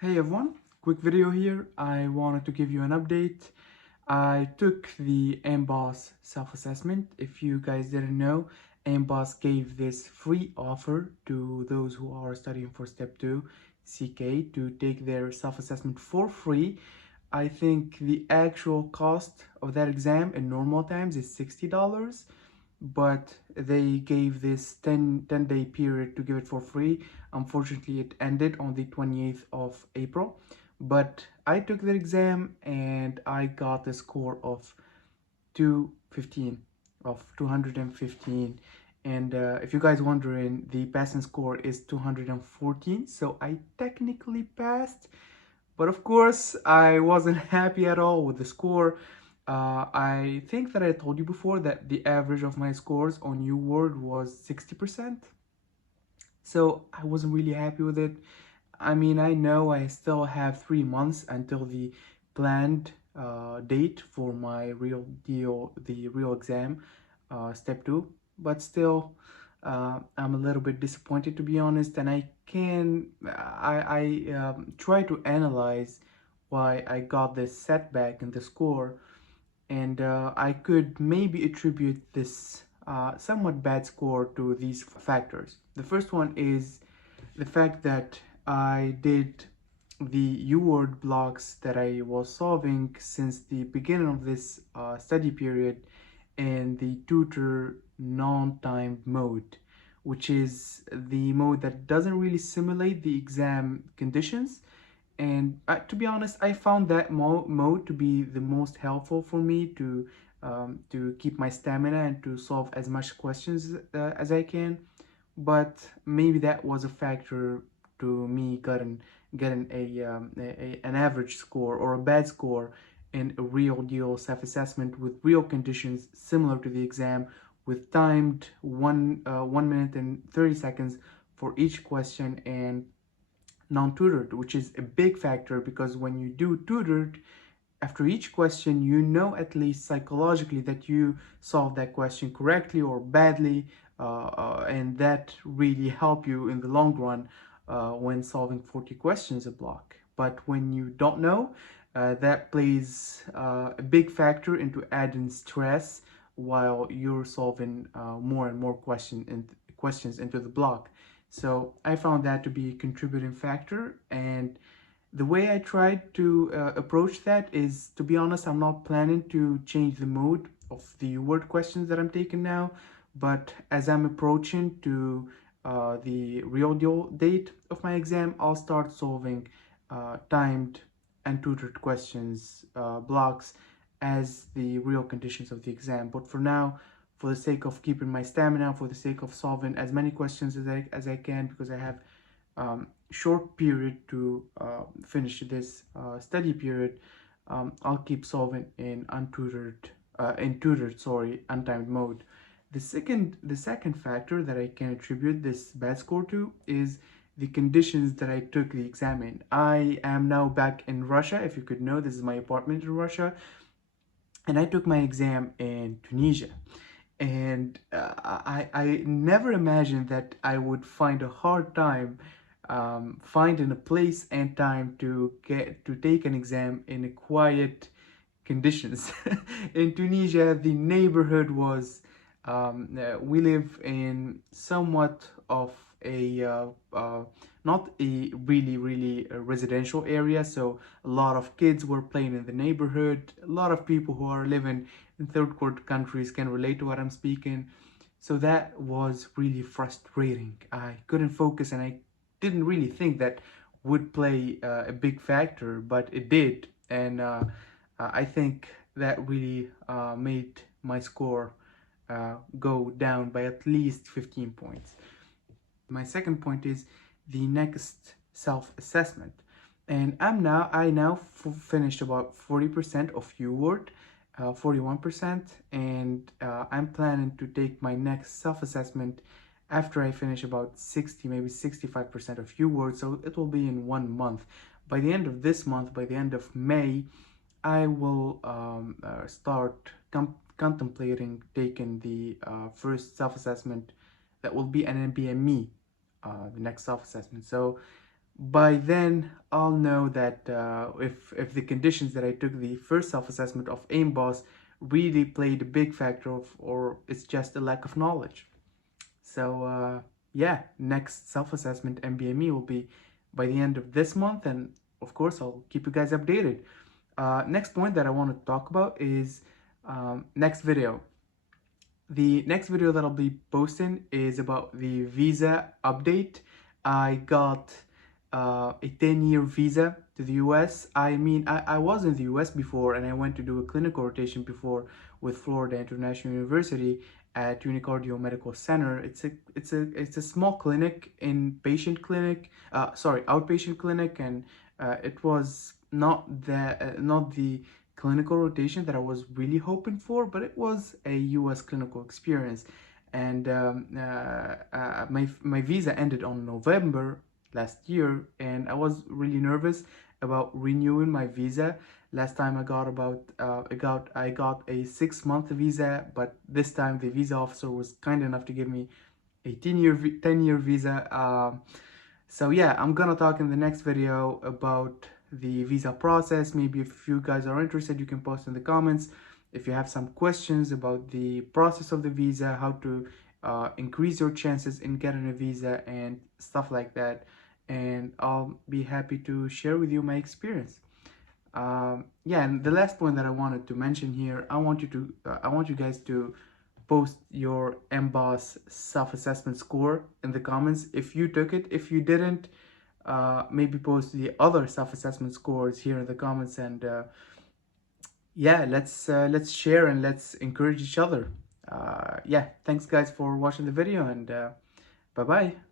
Hey everyone, quick video here. I wanted to give you an update. I took the AMBOSS self-assessment. If you guys didn't know, AMBOSS gave this free offer to those who are studying for Step 2 CK to take their self-assessment for free. I think the actual cost of that exam in normal times is $60, but they gave this 10-day period to give it for free. Unfortunately, it ended on the 28th of April, but I took the exam and I got a score of 215. And if you guys wondering, the passing score is 214, so I technically passed. But of course, I wasn't happy at all with the score. I think that I told you before that the average of my scores on UWord was 60%. So I wasn't really happy with it. I mean, I know I still have 3 months until the planned date for my the real exam, step 2, but still, I'm a little bit disappointed, to be honest, and I try to analyze why I got this setback in the score, and I could maybe attribute this somewhat bad score to these factors. The first one is the fact that I did the UWord blocks that I was solving since the beginning of this study period in the tutor non-timed mode, which is the mode that doesn't really simulate the exam conditions. And to be honest, I found that mode to be the most helpful for me to keep my stamina and to solve as much questions as I can. But maybe that was a factor to me getting an average score or a bad score in a real deal self-assessment with real conditions similar to the exam, with timed 1 minute and 30 seconds for each question, and non-tutored, which is a big factor because when you do tutored, after each question, you know at least psychologically that you solved that question correctly or badly, and that really help you in the long run when solving 40 questions a block. But when you don't know, that plays a big factor into adding stress while you're solving more and more questions into the block. So I found that to be a contributing factor, and the way I tried to approach that is, to be honest, I'm not planning to change the mode of the word questions that I'm taking now, but as I'm approaching to the real deal date of my exam, I'll start solving timed and tutored questions blocks as the real conditions of the exam. But for now, for the sake of keeping my stamina, for the sake of solving as many questions as I can, because I have short period to finish this study period, I'll keep solving in untimed mode. The second factor that I can attribute this bad score to is the conditions that I took the exam in. I am now back in Russia. If you could know, this is my apartment in Russia, and I took my exam in Tunisia. And I never imagined that I would find a hard time finding a place and time to take an exam in a quiet conditions. In Tunisia, the neighborhood was we live in somewhat of a not a really residential area, so a lot of kids were playing in the neighborhood. A lot of people who are living in third world countries can relate to what I'm speaking. So that was really frustrating. I couldn't focus, and I didn't really think that would play a big factor, but it did. And I think that really made my score go down by at least 15 points. My second point is the next self-assessment. And I now finished about 40% of UWord, 41%, and I'm planning to take my next self-assessment after I finish about 60, maybe 65% of UWord, so it will be in 1 month. By the end of this month, by the end of May, I will start contemplating taking the first self-assessment that will be an NBME, the next self-assessment. So by then I'll know that if the conditions that I took the first self-assessment of AMBOSS really played a big factor of, or it's just a lack of knowledge. So yeah, next self-assessment MBME will be by the end of this month, and of course I'll keep you guys updated. Next point that I want to talk about is next video. The next video that I'll be posting is about the visa update. I got a 10-year visa to the US. I mean, I was in the US before, and I went to do a clinical rotation before with Florida International University at Unicardio Medical Center. It's a small clinic, outpatient clinic, and it was not the clinical rotation that I was really hoping for, but it was a US clinical experience. And my visa ended on November last year, and I was really nervous about renewing my visa. Last time I got a 6-month visa, but this time the visa officer was kind enough to give me a 10-year visa. So yeah, I'm gonna talk in the next video about the visa process. Maybe if you guys are interested, you can post in the comments. If you have some questions about the process of the visa, how to increase your chances in getting a visa and stuff like that, and I'll be happy to share with you my experience. Yeah, and the last point that I wanted to mention here, I want you guys to post your AMBOSS self-assessment score in the comments if you took it. If you didn't, maybe post the other self-assessment scores here in the comments, and yeah, let's share and let's encourage each other. Yeah, thanks guys for watching the video, and bye bye.